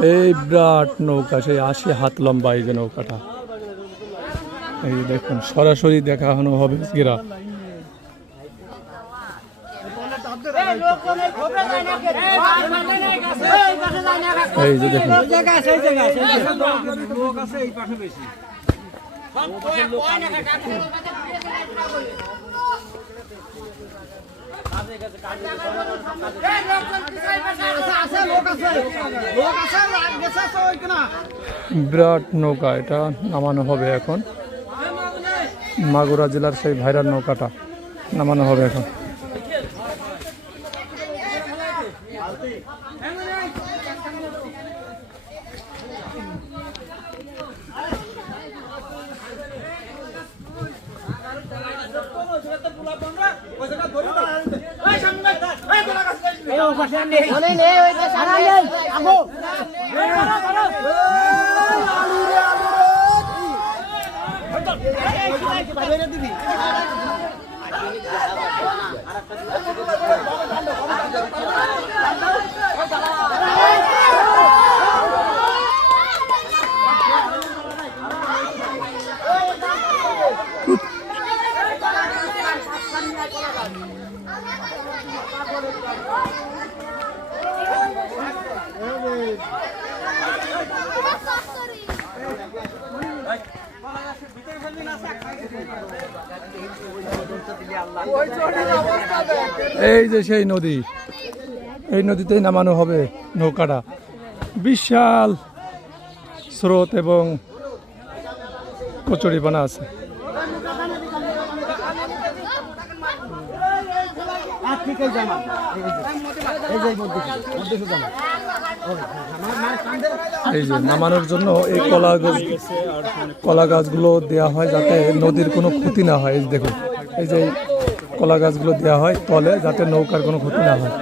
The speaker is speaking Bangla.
এই বিরাট নৌকা, সেই ৮০ হাত লম্বা এই যে নৌকাটা। এই দেখুন সরাসরি দেখানো হবে গেরা। এই যে দেখুন বিরাট নৌকা, এটা নামানো হবে এখন। মাগুরা জেলার সেই ভাইরাল নৌকাটা নামানো হবে এখন। এই যে সেই নদী, এই নদীতেই নামানো হবে নৌকাটা। বিশাল স্রোত এবং কচুরিপানা আছে। এই যে নামানোর জন্য এই কলা গাছগুলো দেওয়া হয় যাতে নদীর কোনো ক্ষতি না হয়। এই দেখুন এই যে কলা গাছগুলো দেওয়া হয় তলে যাতে নৌকার কোনো ক্ষতি না হয়।